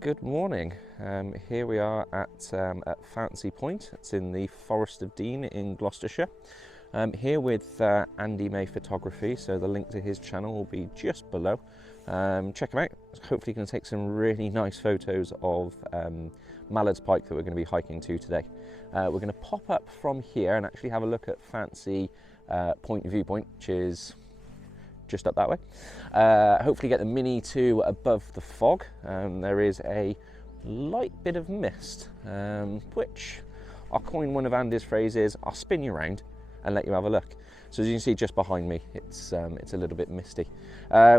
Good morning. Here we are at Fancy Point. It's in the Forest of Dean in Gloucestershire. Here with Andy May Photography, so the link to his channel will be just below. Check him out. Hopefully going to take some really nice photos of Mallards Pike that we're going to be hiking to today. We're going to pop up from here and actually have a look at Fancy Point viewpoint, which is just up that way. Hopefully get the Mini 2 above the fog. There is a light bit of mist, which I'll coin one of Andy's phrases, I'll spin you around and let you have a look. So as you can see just behind me, it's a little bit misty.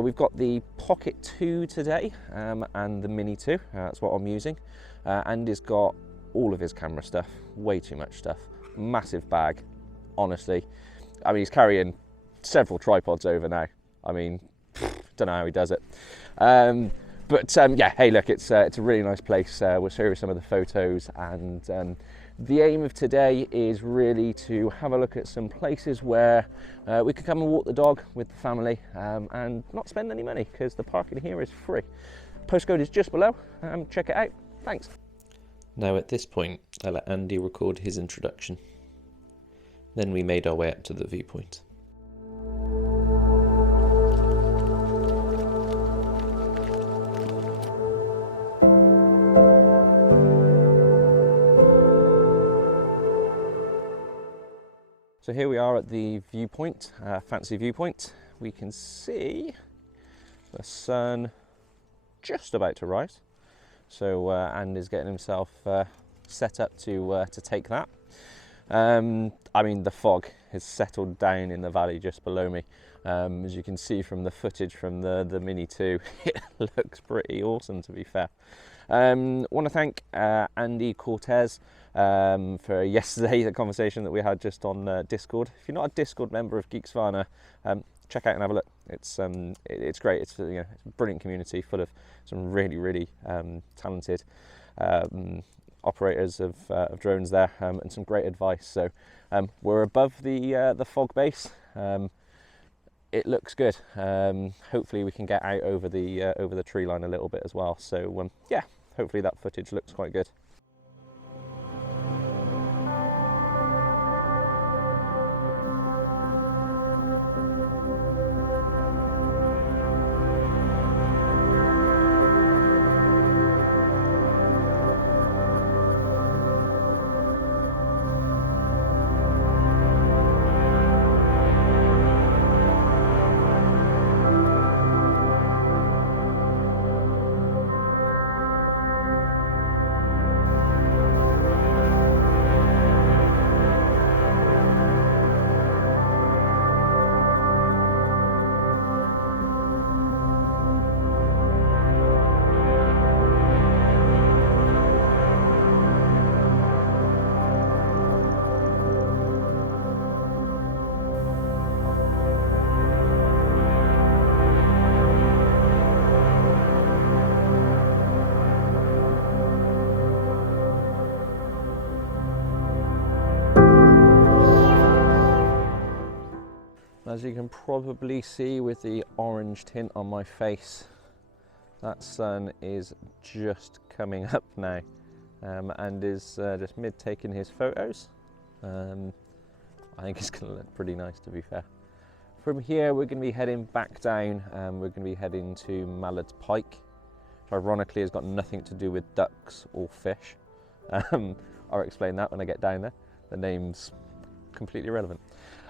We've got the Pocket 2 today and the Mini 2, that's what I'm using. Andy's got all of his camera stuff, way too much stuff, massive bag, honestly. I mean, he's carrying several tripods over now. I mean, don't know how he does it. Yeah, hey, look, it's a really nice place. We'll show you some of the photos, and the aim of today is really to have a look at some places where we could come and walk the dog with the family and not spend any money, because the parking here is free. Postcode is just below. Check it out. Thanks. Now at this point, I let Andy record his introduction. Then we made our way up to the viewpoint. So here we are at the viewpoint, Fancy Viewpoint. We can see the sun just about to rise. So Andy's getting himself set up to take that. I mean, the fog has settled down in the valley just below me. As you can see from the footage from the Mini 2, it looks pretty awesome, to be fair. Want to thank Andy Cortez for yesterday, the conversation that we had just on Discord. If you're not a Discord member of Geeksvana, check out and have a look. It's great. It's, it's a brilliant community full of some really talented operators of drones there, and some great advice. So we're above the fog base. It looks good. Hopefully we can get out over the tree line a little bit as well. So yeah, hopefully that footage looks quite good. As you can probably see with the orange tint on my face, that sun is just coming up now, and is just mid-taking his photos. I think it's going to look pretty nice, to be fair. From here we're going to be heading back down, we're going to be heading to Mallards Pike, which ironically has got nothing to do with ducks or fish. I'll explain that when I get down there. The name's completely irrelevant.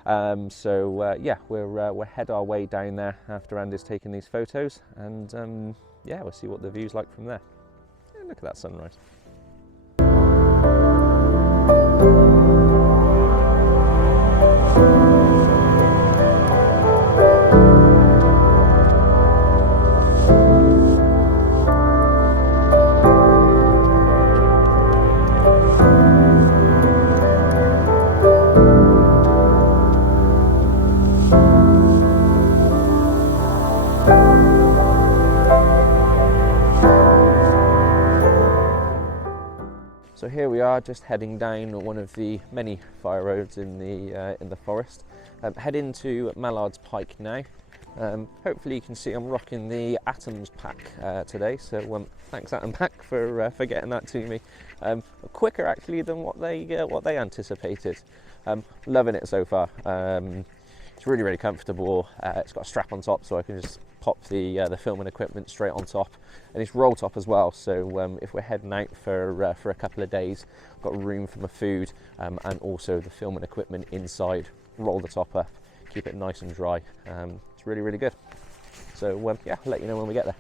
Yeah, we'll head our way down there after Andy's taken these photos, and yeah, we'll see what the view's like from there. Yeah, look at that sunrise. So here we are, just heading down one of the many fire roads in the forest. Heading to Mallards Pike now. Hopefully you can see I'm rocking the Atoms pack today, so thanks Atom Pack for getting that to me. Quicker actually than what they anticipated. Loving it so far. It's really comfortable. It's got a strap on top, so I can just pop the filming equipment straight on top, and it's roll top as well. So if we're heading out for a couple of days, I've got room for my food and also the filming equipment inside. Roll the top up, keep it nice and dry. It's really good. So yeah, I'll let you know when we get there.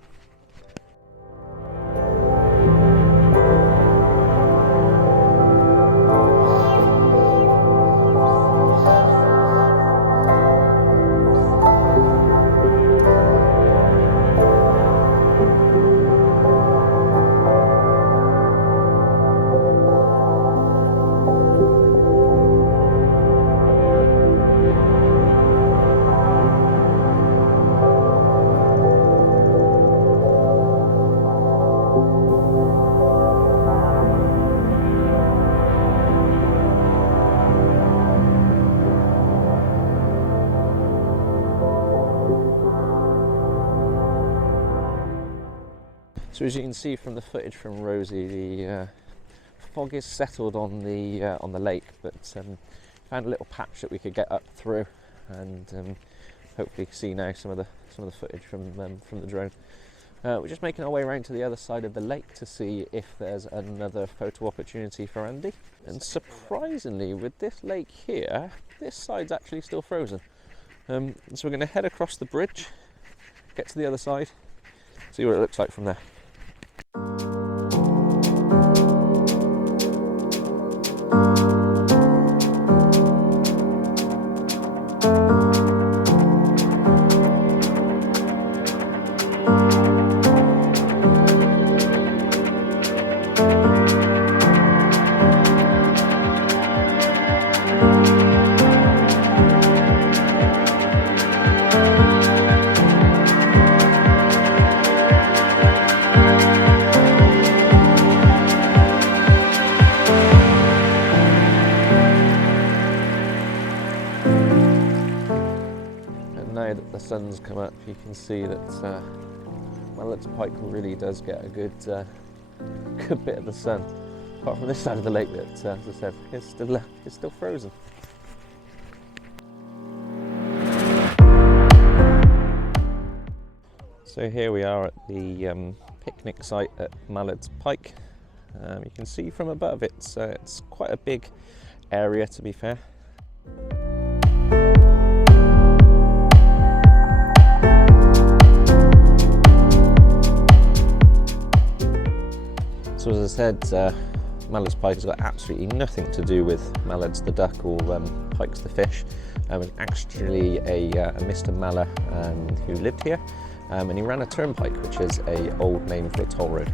So as you can see from the footage from Rosie, the fog is settled on the lake, but found a little patch that we could get up through, and hopefully see now some of the footage from the drone. We're just making our way around to the other side of the lake to see if there's another photo opportunity for Andy. And surprisingly, with this lake here, this side's actually still frozen. So we're going to head across the bridge, get to the other side, see what it looks like from there. Now that the sun's come up, you can see that Mallard's pike really does get a good bit of the sun. Apart from this side of the lake that, as I said, is still frozen. So here we are at the picnic site at Mallard's Pike. You can see from above it's quite a big area, to be fair. So as I said, Mallard's Pike has got absolutely nothing to do with Mallards the duck or Pikes the fish. Actually a Mr. Mallard who lived here, and he ran a turnpike, which is an old name for a toll road.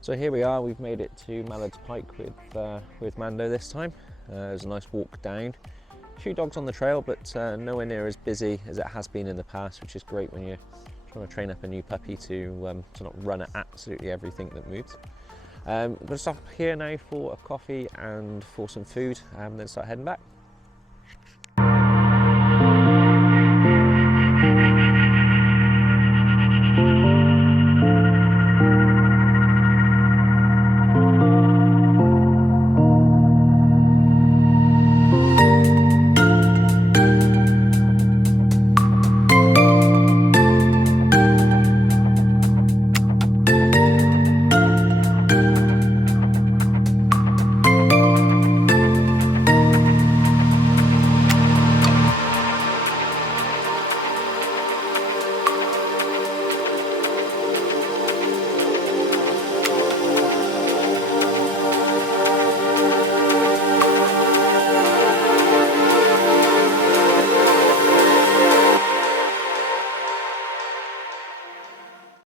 So here we are, we've made it to Mallard's Pike with Mando this time. There's a nice walk down. A few dogs on the trail, but nowhere near as busy as it has been in the past, which is great when you're trying to train up a new puppy to not run at absolutely everything that moves. I'm going to stop here now for a coffee and for some food, and then start heading back.